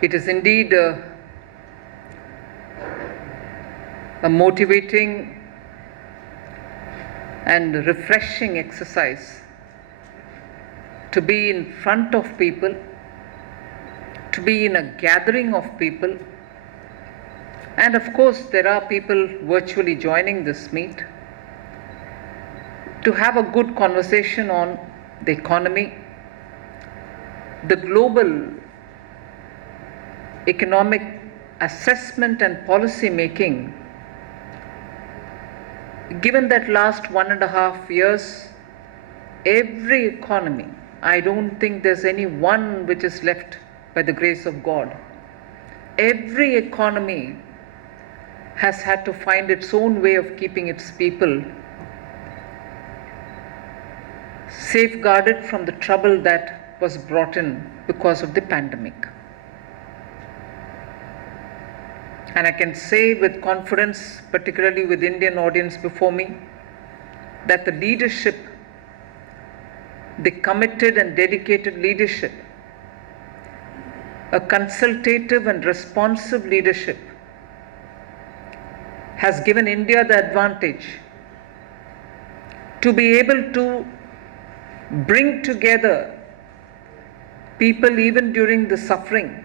It is indeed a motivating and refreshing exercise to be in front of people, to be in a gathering of people, and of course there are people virtually joining this meet, to have a good conversation on the economy, the global economic assessment and policy making, given that last 1.5 years, every economy, I don't think there's any one which is left by the grace of God. Every economy has had to find its own way of keeping its people safeguarded from the trouble that was brought in because of the pandemic. And I can say with confidence, particularly with Indian audience before me, that the leadership, the committed and dedicated leadership, a consultative and responsive leadership has given India the advantage to be able to bring together people even during the suffering,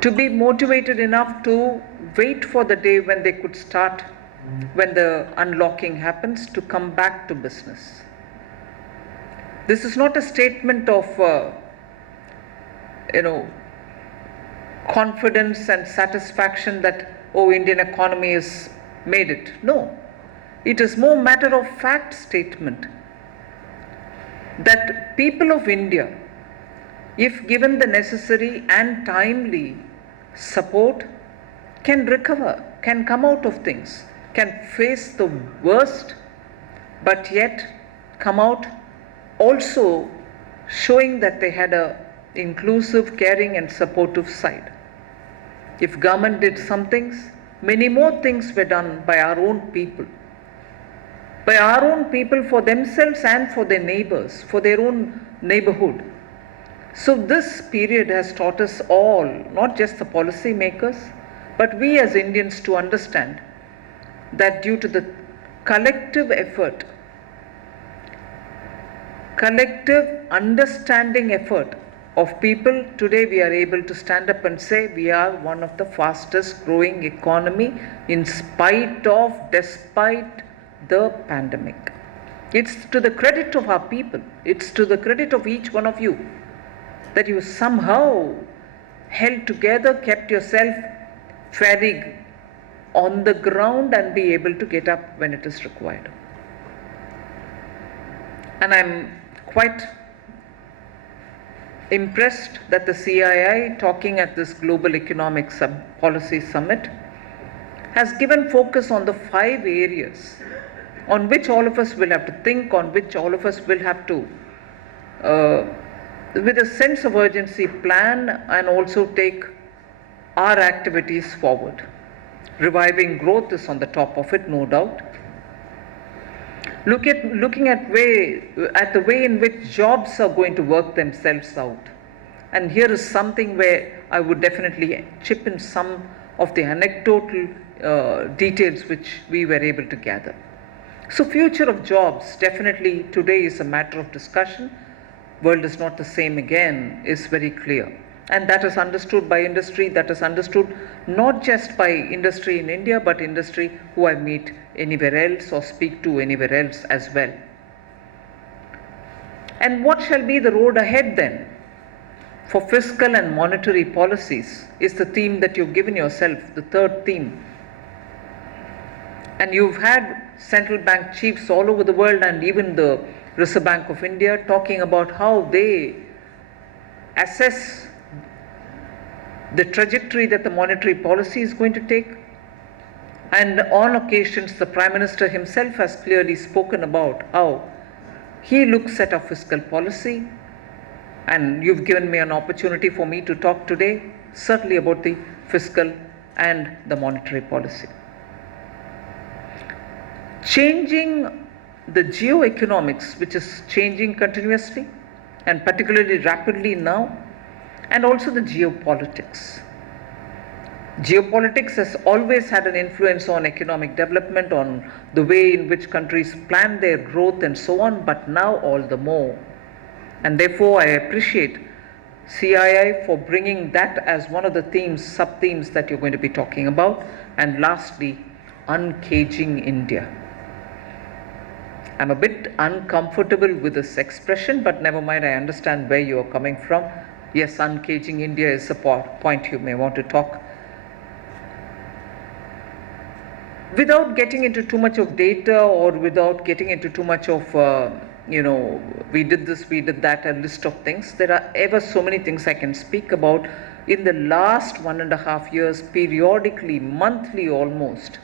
to be motivated enough to wait for the day when they could start, when the unlocking happens, to come back to business. This is not a statement of confidence and satisfaction that, oh, Indian economy has made it. No, it is more matter of fact statement that people of India, if given the necessary and timely support, can recover, can come out of things, can face the worst, but yet come out also showing that they had a inclusive, caring and supportive side. If government did some things, many more things were done by our own people. By our own people, for themselves and for their neighbors, for their own neighborhood. So this period has taught us all, not just the policy makers, but we as Indians, to understand that due to the collective effort, collective understanding effort of people, today we are able to stand up and say we are one of the fastest growing economy in spite of, despite the pandemic. It's to the credit of our people, it's to the credit of each one of you that you somehow held together, kept yourself fairly on the ground and be able to get up when it is required. And I'm quite impressed that the CII, talking at this Global Economic Policy Summit, has given focus on the 5 areas on which all of us will have to think, on which all of us will have to with a sense of urgency plan and also take our activities forward. Reviving growth is on the top of it, no doubt. Looking at the way in which jobs are going to work themselves out. And here is something where I would definitely chip in some of the anecdotal details which we were able to gather. So future of jobs definitely today is a matter of discussion. World is not the same again is very clear. And that is understood by industry, that is understood not just by industry in India, but industry who I meet anywhere else or speak to anywhere else as well. And what shall be the road ahead then? For fiscal and monetary policies is the theme that you've given yourself, the third theme. And you've had central bank chiefs all over the world and even the Reserve Bank of India talking about how they assess the trajectory that the monetary policy is going to take. And on occasions, the Prime Minister himself has clearly spoken about how he looks at our fiscal policy. And you've given me an opportunity for me to talk today, certainly about the fiscal and the monetary policy. Changing the geoeconomics, which is changing continuously and particularly rapidly now, and also the geopolitics. Geopolitics has always had an influence on economic development, on the way in which countries plan their growth and so on, but now all the more. And therefore, I appreciate CII for bringing that as one of the themes, sub-themes that you're going to be talking about. And lastly, uncaging India. I'm a bit uncomfortable with this expression, but never mind, I understand where you are coming from. Yes, uncaging India is a point you may want to talk. Without getting into too much of data, or without getting into too much of, we did this, we did that, a list of things, there are ever so many things I can speak about. In the last 1.5 years, periodically, monthly almost,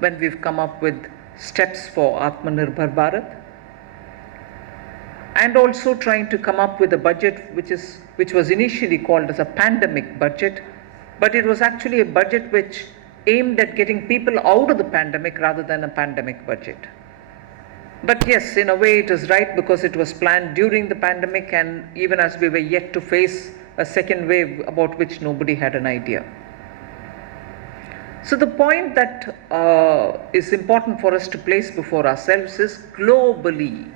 when we've come up with steps for Atmanirbhar Bharat, and also trying to come up with a budget which was initially called as a pandemic budget, but it was actually a budget which aimed at getting people out of the pandemic rather than a pandemic budget. But yes, in a way it is right, because it was planned during the pandemic, and even as we were yet to face a second wave about which nobody had an idea. So the point that is important for us to place before ourselves is, globally,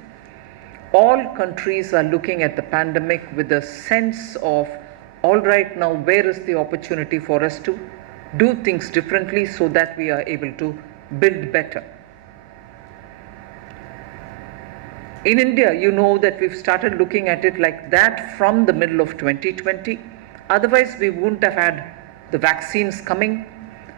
all countries are looking at the pandemic with a sense of, all right, now where is the opportunity for us to do things differently so that we are able to build better. In India, you know that we've started looking at it like that from the middle of 2020. Otherwise, we wouldn't have had the vaccines coming.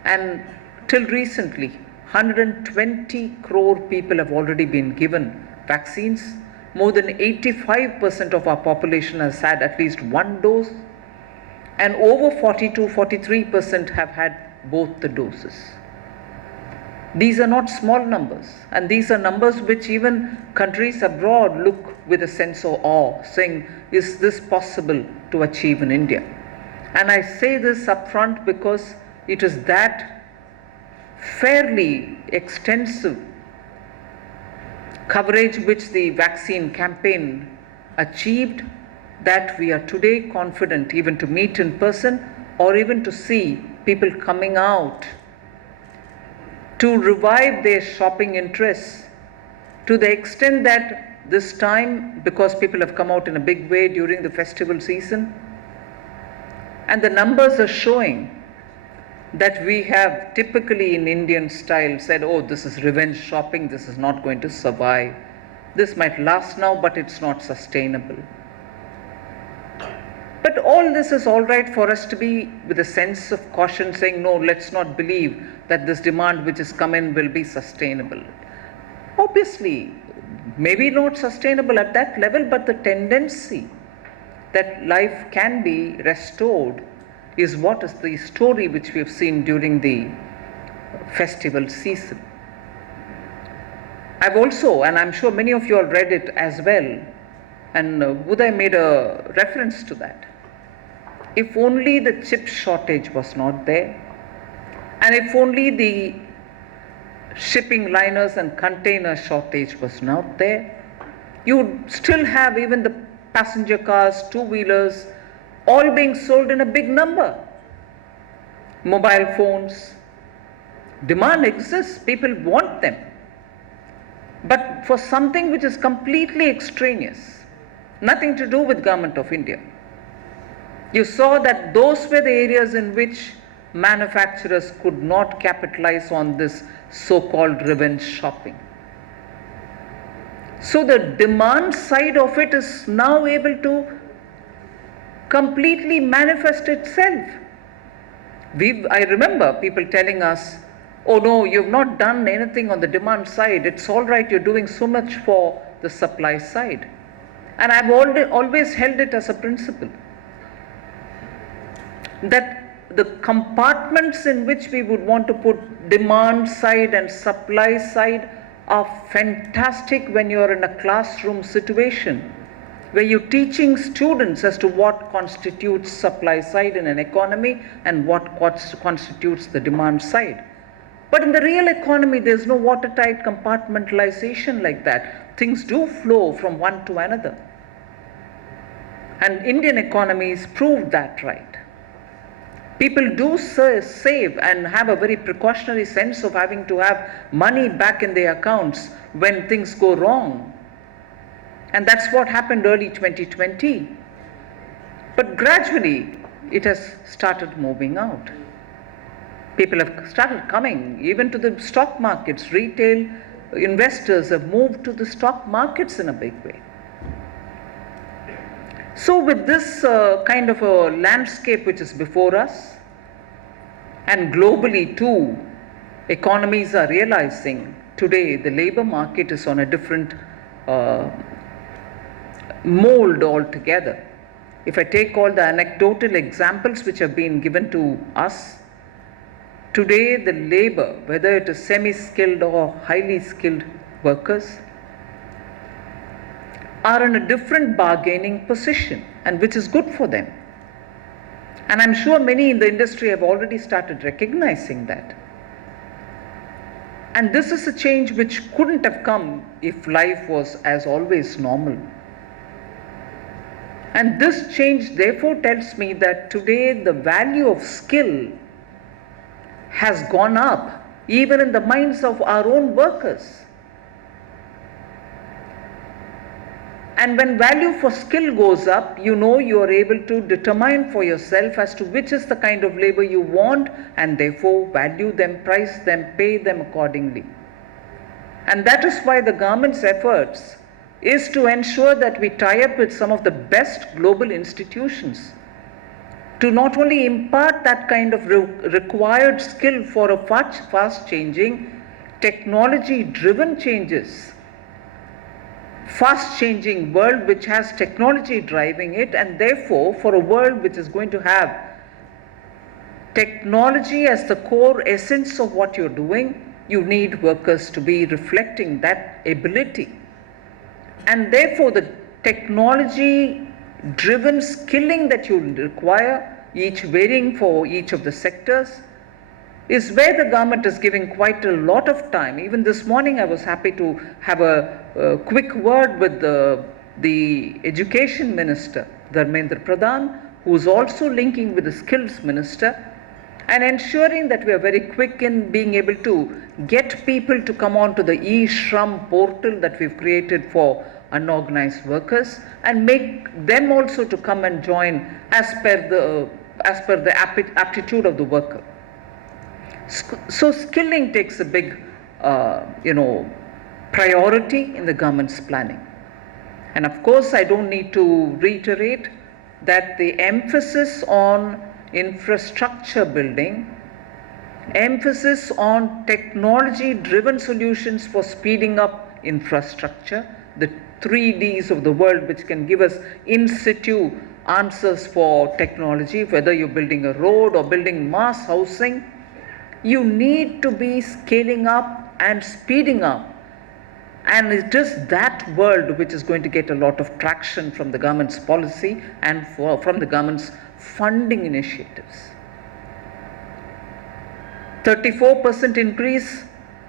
And till recently, 120 crore people have already been given vaccines. More than 85% of our population has had at least one dose. And over 42-43% have had both the doses. These are not small numbers, and these are numbers which even countries abroad look with a sense of awe, saying, is this possible to achieve in India? And I say this upfront because it is that fairly extensive coverage which the vaccine campaign achieved, that we are today confident even to meet in person, or even to see people coming out to revive their shopping interests, to the extent that this time, because people have come out in a big way during the festival season, and the numbers are showing that we have typically in Indian style said, oh, this is revenge shopping, this is not going to survive. This might last now, but it's not sustainable. But all this is all right for us to be with a sense of caution, saying, no, let's not believe that this demand which has come in will be sustainable. Obviously, maybe not sustainable at that level, but the tendency that life can be restored is what is the story which we have seen during the festival season. I've also, and I'm sure many of you all read it as well, and Uday made a reference to that. If only the chip shortage was not there, and if only the shipping liners and container shortage was not there, you would still have even the passenger cars, two-wheelers, all being sold in a big number. Mobile phones. Demand exists, people want them. But for something which is completely extraneous, nothing to do with Government of India. You saw that those were the areas in which manufacturers could not capitalize on this so-called revenge shopping. So the demand side of it is now able to completely manifest itself. I remember people telling us, oh no, you've not done anything on the demand side. It's all right, you're doing so much for the supply side. And I've always held it as a principle that the compartments in which we would want to put demand side and supply side are fantastic when you're in a classroom situation where you're teaching students as to what constitutes supply side in an economy and what constitutes the demand side. But in the real economy, there's no watertight compartmentalization like that. Things do flow from one to another. And Indian economies proved that right. People do save and have a very precautionary sense of having to have money back in their accounts when things go wrong. And that's what happened early 2020. But gradually, it has started moving out. People have started coming even to the stock markets. Retail investors have moved to the stock markets in a big way. So with this kind of a landscape which is before us, and globally too, economies are realizing today the labor market is on a different mold altogether. If I take all the anecdotal examples which have been given to us, today the labor, whether it is semi-skilled or highly skilled workers, are in a different bargaining position, and which is good for them. And I'm sure many in the industry have already started recognizing that. And this is a change which couldn't have come if life was as always normal. And this change therefore tells me that today the value of skill has gone up, even in the minds of our own workers. And when value for skill goes up, you know you are able to determine for yourself as to which is the kind of labor you want, and therefore value them, price them, pay them accordingly. And that is why the government's efforts is to ensure that we tie up with some of the best global institutions to not only impart that kind of required skill for a fast changing, technology driven changes, fast changing world which has technology driving it, and therefore for a world which is going to have technology as the core essence of what you're doing, you need workers to be reflecting that ability. And therefore the technology driven skilling that you require, each varying for each of the sectors, is where the government is giving quite a lot of time. Even this morning I was happy to have a quick word with the Education Minister, Dharmendra Pradhan, who is also linking with the Skills Minister, and ensuring that we are very quick in being able to get people to come on to the e-Shram portal that we've created for unorganized workers, and make them also to come and join as per the aptitude of the worker. So skilling takes a big, priority in the government's planning. And of course, I don't need to reiterate that the emphasis on infrastructure building, emphasis on technology-driven solutions for speeding up infrastructure, the 3Ds of the world which can give us in situ answers for technology, whether you're building a road or building mass housing, you need to be scaling up and speeding up. And it is that world which is going to get a lot of traction from the government's policy and from the government's funding initiatives. 34% increase,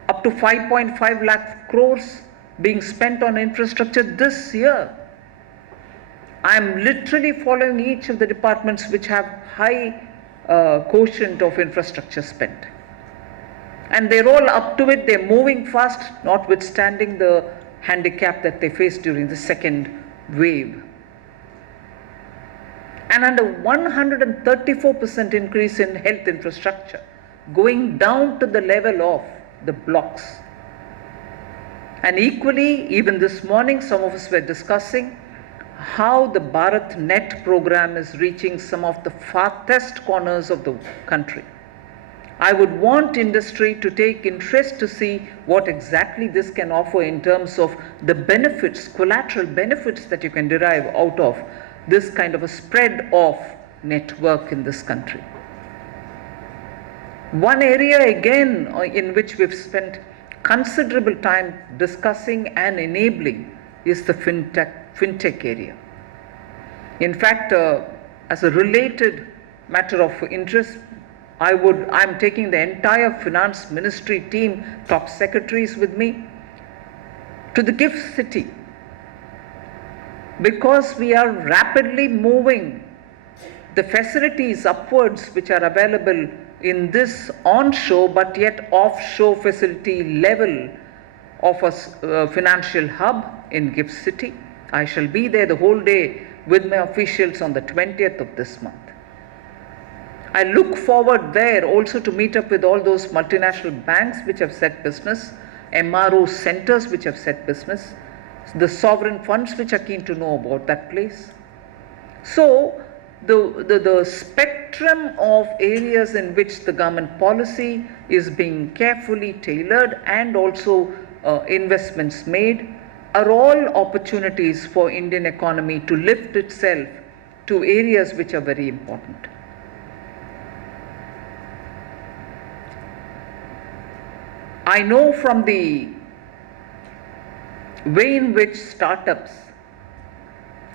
up to 5.5 lakh crores being spent on infrastructure this year. I am literally following each of the departments which have high quotient of infrastructure spent. And they're all up to it, they're moving fast, notwithstanding the handicap that they faced during the second wave. And under 134% increase in health infrastructure, going down to the level of the blocks. And equally, even this morning, some of us were discussing how the Bharat Net program is reaching some of the farthest corners of the country. I would want industry to take interest to see what exactly this can offer in terms of the benefits, collateral benefits that you can derive out of this kind of a spread of network in this country. One area again in which we've spent considerable time discussing and enabling is the fintech area. In fact, as a related matter of interest, I'm taking the entire finance ministry team, top secretaries with me, to the GIFT City, because we are rapidly moving the facilities upwards which are available in this onshore but yet offshore facility level of a financial hub in GIFT City. I shall be there the whole day with my officials on the 20th of this month. I look forward there also to meet up with all those multinational banks which have set business, MRO centers which have set business, the sovereign funds which are keen to know about that place. So the spectrum of areas in which the government policy is being carefully tailored and also investments made are all opportunities for Indian economy to lift itself to areas which are very important. I know from the way in which startups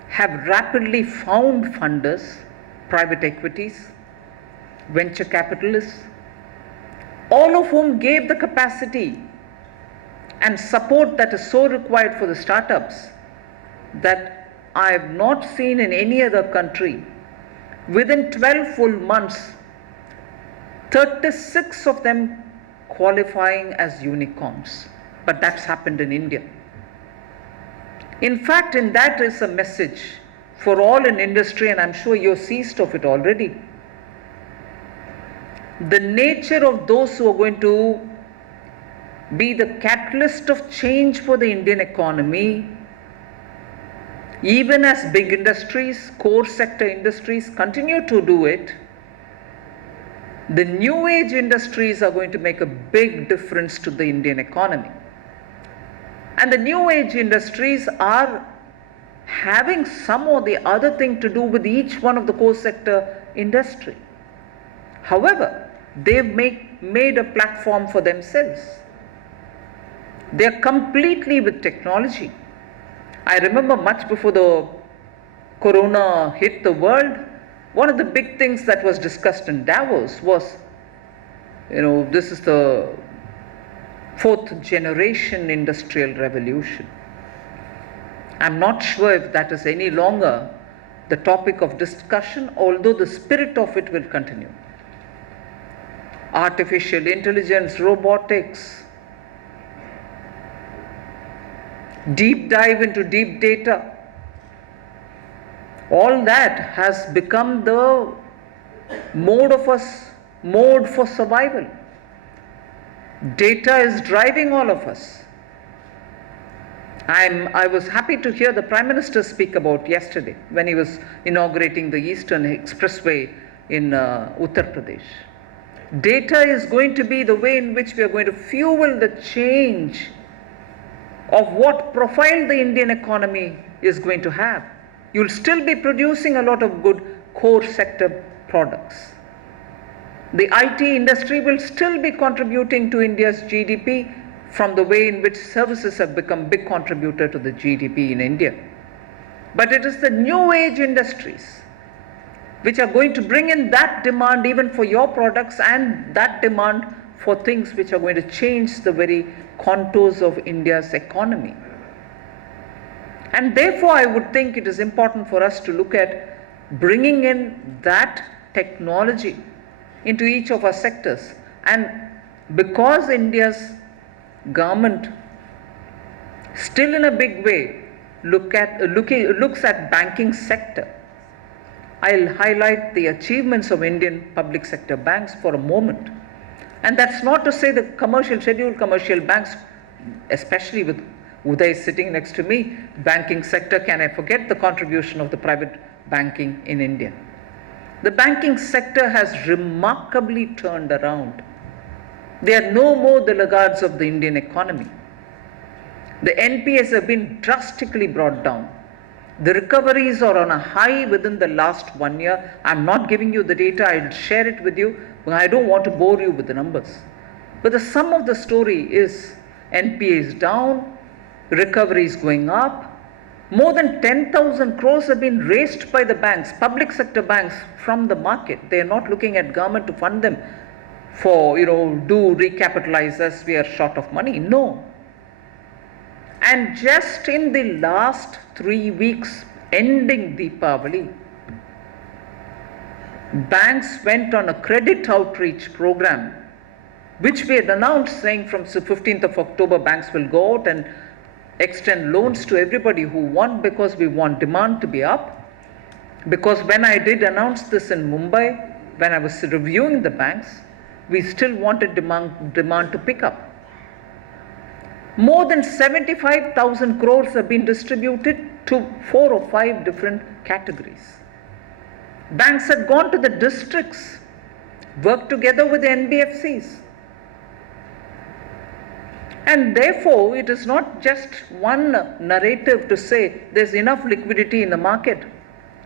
have rapidly found funders, private equities, venture capitalists, all of whom gave the capacity and support that is so required for the startups that I have not seen in any other country. Within 12 full months, 36 of them qualifying as unicorns. But that's happened in India. In fact, in that is a message for all in industry, and I'm sure you're seized of it already. The nature of those who are going to be the catalyst of change for the Indian economy, even as big industries, core sector industries continue to do it, the new age industries are going to make a big difference to the Indian economy. And the new age industries are having some or the other thing to do with each one of the core sector industry. However, they've made a platform for themselves. They're completely with technology. I remember much before the corona hit the world, one of the big things that was discussed in Davos was, this is the fourth generation industrial revolution. I'm not sure if that is any longer the topic of discussion, although the spirit of it will continue. Artificial intelligence, robotics, deep dive into deep data, all that has become the mode for survival. Data is driving all of us. I was happy to hear the Prime Minister speak about yesterday when he was inaugurating the Eastern Expressway in Uttar Pradesh. Data is going to be the way in which we are going to fuel the change of what profile the Indian economy is going to have. You'll still be producing a lot of good core sector products. The IT industry will still be contributing to India's GDP from the way in which services have become big contributor to the GDP in India. But it is the new age industries which are going to bring in that demand even for your products and that demand for things which are going to change the very contours of India's economy. And therefore, I would think it is important for us to look at bringing in that technology into each of our sectors. And because India's government still in a big way looks at banking sector, I'll highlight the achievements of Indian public sector banks for a moment. And that's not to say the scheduled commercial banks, especially with Uday sitting next to me, banking sector, can I forget the contribution of the private banking in India? The banking sector has remarkably turned around. They are no more the laggards of the Indian economy. The NPAs have been drastically brought down. The recoveries are on a high within the last 1 year. I'm not giving you the data, I'll share it with you, but I don't want to bore you with the numbers. But the sum of the story is NPA is down, recovery is going up. More than 10,000 crores have been raised by the banks, public sector banks, from the market. They are not looking at government to fund them for, do recapitalize us, we are short of money. No. And just in the last 3 weeks, ending Deepavali, banks went on a credit outreach program, which we had announced, saying from the 15th of October, banks will go out and extend loans to everybody who want, because we want demand to be up. Because when I did announce this in Mumbai, when I was reviewing the banks, we still wanted demand to pick up. More than 75,000 crores have been distributed to 4 or 5 different categories. Banks have gone to the districts, worked together with the NBFCs. And therefore, it is not just one narrative to say there's enough liquidity in the market.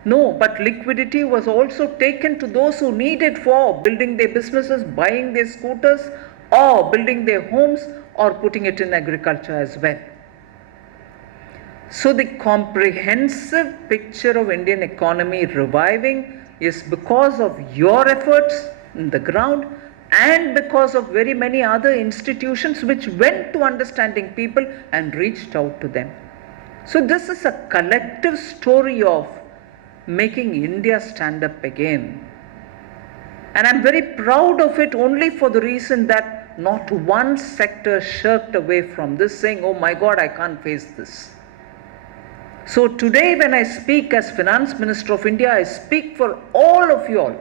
No, but liquidity was also taken to those who need it for building their businesses, buying their scooters, or building their homes, or putting it in agriculture as well. So the comprehensive picture of Indian economy reviving is because of your efforts in the ground, and because of very many other institutions which went to understanding people and reached out to them. So this is a collective story of making India stand up again. And I'm very proud of it, only for the reason that not one sector shirked away from this, saying, oh my God, I can't face this. So today when I speak as Finance Minister of India, I speak for all of you all,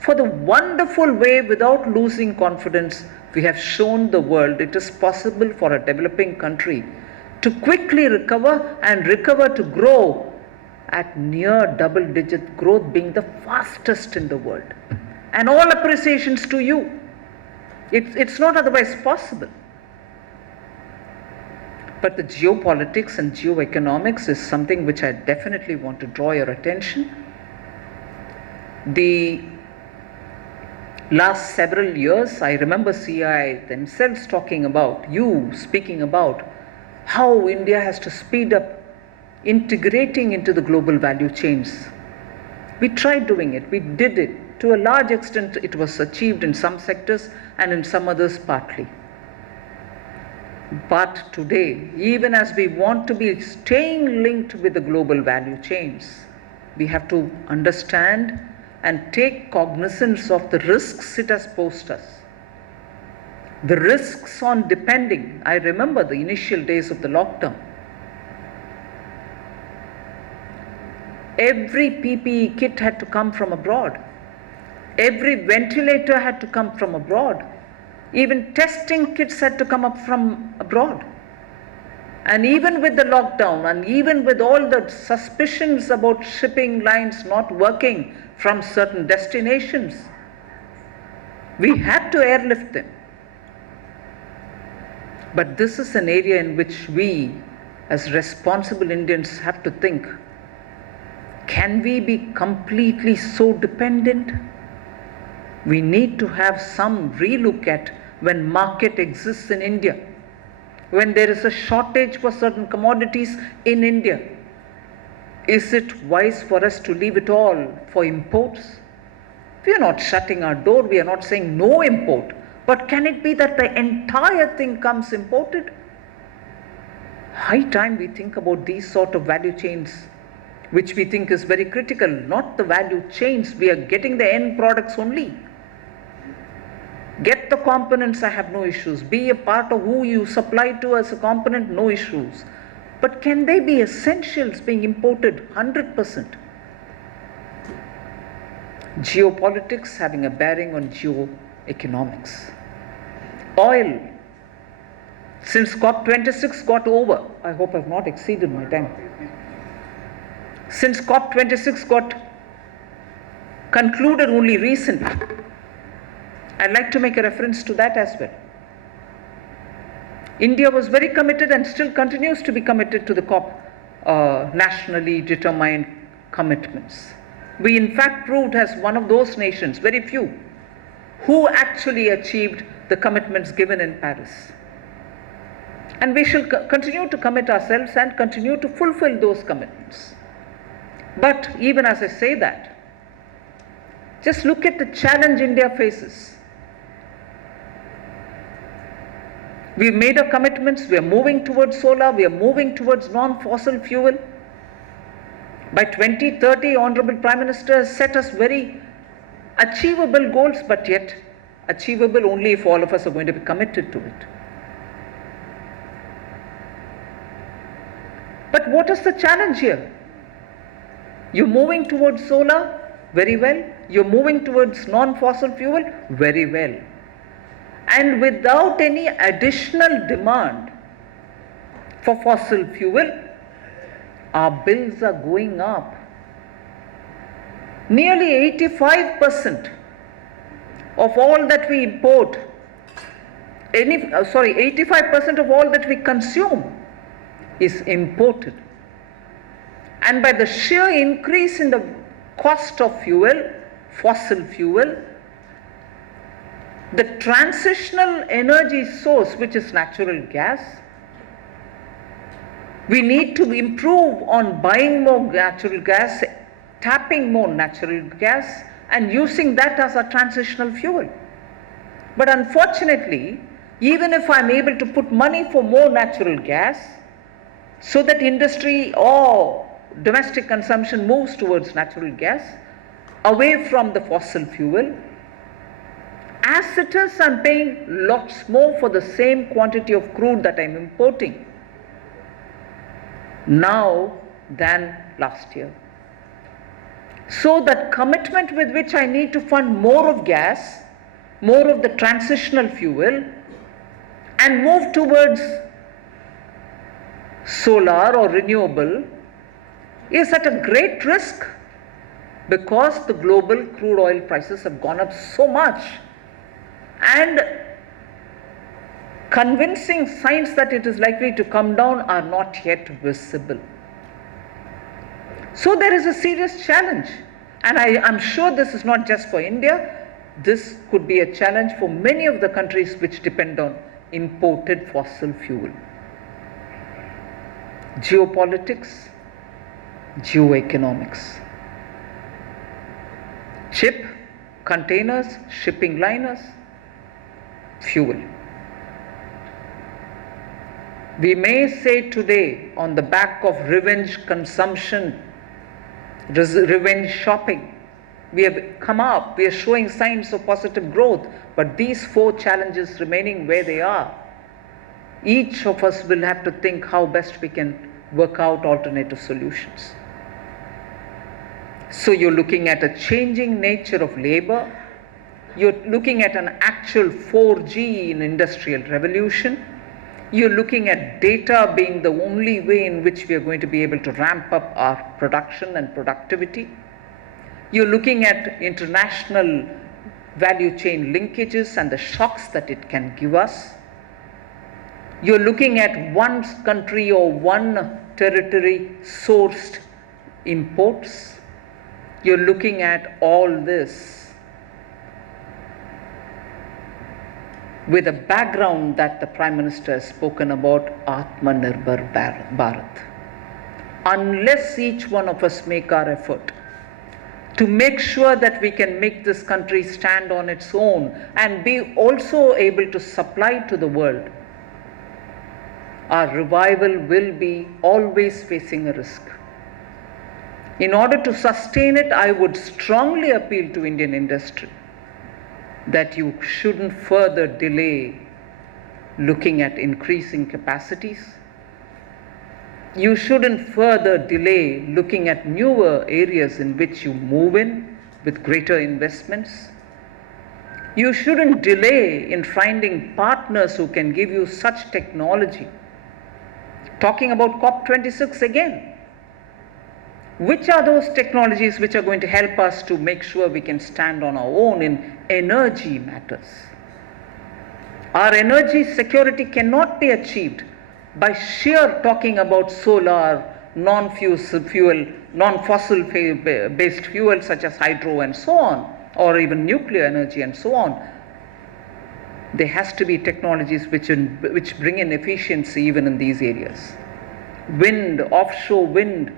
for the wonderful way, without losing confidence, we have shown the world it is possible for a developing country to quickly recover, and recover to grow at near double-digit growth, being the fastest in the world. And all appreciations to you. It's not otherwise possible. But the geopolitics and geoeconomics is something which I definitely want to draw your attention. The last several years, I remember CI themselves talking about, you speaking about, how India has to speed up integrating into the global value chains. We tried doing it, we did it. To a large extent, it was achieved in some sectors and in some others partly. But today, even as we want to be staying linked with the global value chains, we have to understand and take cognizance of the risks it has posed us. The risks on depending. I remember the initial days of the lockdown. Every PPE kit had to come from abroad. Every ventilator had to come from abroad. Even testing kits had to come up from abroad. And even with the lockdown, and even with all the suspicions about shipping lines not working from certain destinations, we had to airlift them. But this is an area in which we, as responsible Indians, have to think, can we be completely so dependent? We need to have some relook at when market exists in India, when there is a shortage for certain commodities in India. Is it wise for us to leave it all for imports? We are not shutting our door, we are not saying no import, but can it be that the entire thing comes imported? High time we think about these sort of value chains, which we think is very critical, not the value chains. We are getting the end products only. Get the components, I have no issues. Be a part of who you supply to as a component, no issues. But can they be essentials being imported 100%? Geopolitics having a bearing on geoeconomics. Oil. Since COP26 got over, I hope I've not exceeded my time. Since COP26 got concluded only recently, I'd like to make a reference to that as well. India was very committed and still continues to be committed to the COP nationally determined commitments. We in fact proved as one of those nations, very few, who actually achieved the commitments given in Paris. And we shall continue to commit ourselves and continue to fulfill those commitments. But even as I say that, just look at the challenge India faces. We've made our commitments, we are moving towards solar, we are moving towards non-fossil fuel. By 2030, Honorable Prime Minister has set us very achievable goals, but yet achievable only if all of us are going to be committed to it. But what is the challenge here? You're moving towards solar, very well. You're moving towards non-fossil fuel, very well. And without any additional demand for fossil fuel, our bills are going up. Nearly 85% of all that we import, 85% of all that we consume is imported. And by the sheer increase in the cost of fuel, fossil fuel, the transitional energy source, which is natural gas, we need to improve on buying more natural gas, tapping more natural gas, and using that as a transitional fuel. But unfortunately, even if I'm able to put money for more natural gas, so that industry or domestic consumption moves towards natural gas, away from the fossil fuel, as it is, I'm paying lots more for the same quantity of crude that I'm importing now than last year. So that commitment with which I need to fund more of gas, more of the transitional fuel, and move towards solar or renewable is at a great risk, because the global crude oil prices have gone up so much, and convincing signs that it is likely to come down are not yet visible. So there is a serious challenge, and I'm sure this is not just for India. This could be a challenge for many of the countries which depend on imported fossil fuel. Geopolitics, geoeconomics. Chip, containers, shipping liners, fuel. We may say today, on the back of revenge consumption, revenge shopping, we have come up, we are showing signs of positive growth, but these four challenges remaining where they are, each of us will have to think how best we can work out alternative solutions. So you're looking at a changing nature of labor, you're looking at an actual 4G in industrial revolution, you're looking at data being the only way in which we are going to be able to ramp up our production and productivity. You're looking at international value chain linkages and the shocks that it can give us. You're looking at one country or one territory sourced imports. You're looking at all this with a background that the Prime Minister has spoken about, Atmanirbhar Bharat. Unless each one of us make our effort to make sure that we can make this country stand on its own and be also able to supply to the world, our revival will be always facing a risk. In order to sustain it, I would strongly appeal to Indian industry that you shouldn't further delay looking at increasing capacities. You shouldn't further delay looking at newer areas in which you move in with greater investments. You shouldn't delay in finding partners who can give you such technology. Talking about COP26 again. Which are those technologies which are going to help us to make sure we can stand on our own in energy matters? Our energy security cannot be achieved by sheer talking about solar, non-fossil based fuels such as hydro and so on, or even nuclear energy and so on. There has to be technologies which bring in efficiency even in these areas. Wind, offshore wind,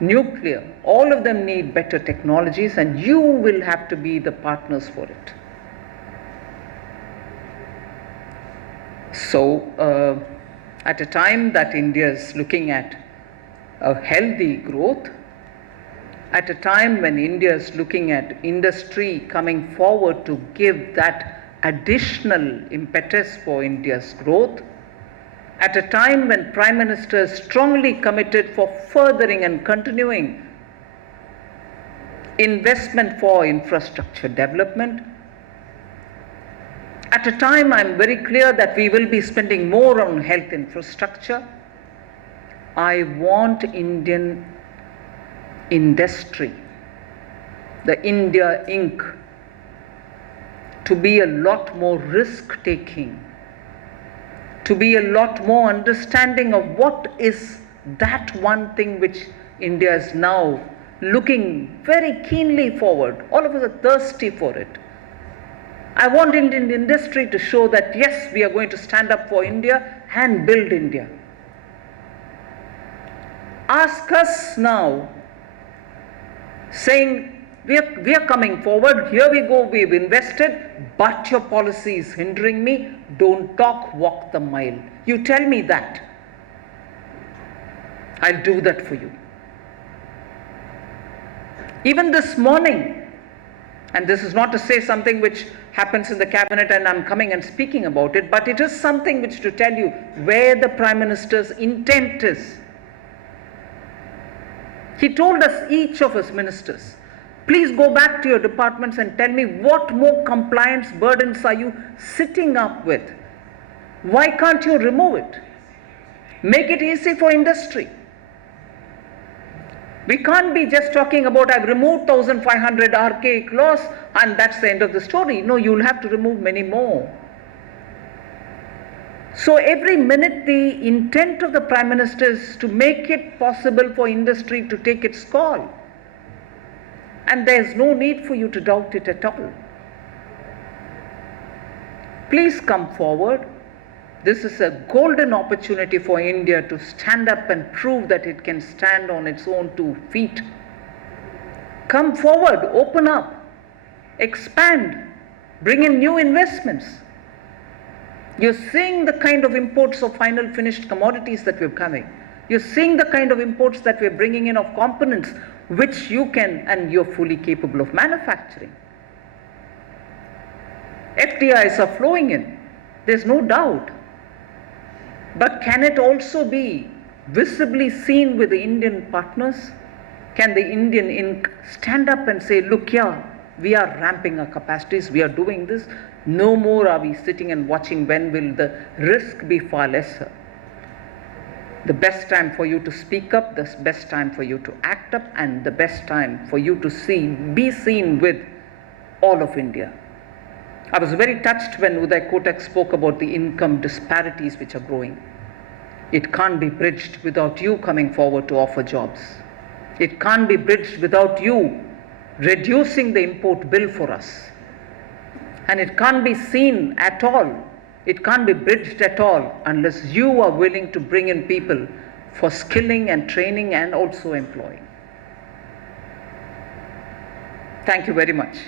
nuclear, all of them need better technologies, and you will have to be the partners for it. So, at a time that India is looking at a healthy growth, at a time when India is looking at industry coming forward to give that additional impetus for India's growth, at a time when Prime Minister is strongly committed for furthering and continuing investment for infrastructure development, at a time I'm very clear that we will be spending more on health infrastructure, I want Indian industry, the India Inc., to be a lot more risk-taking, to be a lot more understanding of what is that one thing which India is now looking very keenly forward. All of us are thirsty for it. I want Indian industry to show that yes, we are going to stand up for India and build India. Ask us now, saying we are coming forward, here we go, we've invested, but your policy is hindering me. Don't talk, walk the mile. You tell me that. I'll do that for you. Even this morning, and this is not to say something which happens in the cabinet and I'm coming and speaking about it, but it is something which to tell you where the Prime Minister's intent is. He told us, each of us ministers, please go back to your departments and tell me what more compliance burdens are you sitting up with. Why can't you remove it? Make it easy for industry. We can't be just talking about I've removed 1,500 archaic laws and that's the end of the story. No, you'll have to remove many more. So every minute the intent of the Prime Minister is to make it possible for industry to take its call. And there's no need for you to doubt it at all. Please come forward. This is a golden opportunity for India to stand up and prove that it can stand on its own 2 feet. Come forward, open up, expand, bring in new investments. You're seeing the kind of imports of final finished commodities that we're coming. You're seeing the kind of imports that we're bringing in of components which you can and you're fully capable of manufacturing. FDIs are flowing in, there's no doubt. But can it also be visibly seen with the Indian partners? Can the Indian Inc. stand up and say, look here, we are ramping our capacities, we are doing this. No more are we sitting and watching when will the risk be far lesser. The best time for you to speak up, the best time for you to act up, and the best time for you to be seen with all of India. I was very touched when Uday Kotak spoke about the income disparities which are growing. It can't be bridged without you coming forward to offer jobs. It can't be bridged without you reducing the import bill for us. And it can't be seen at all. It can't be bridged at all unless you are willing to bring in people for skilling and training and also employing. Thank you very much.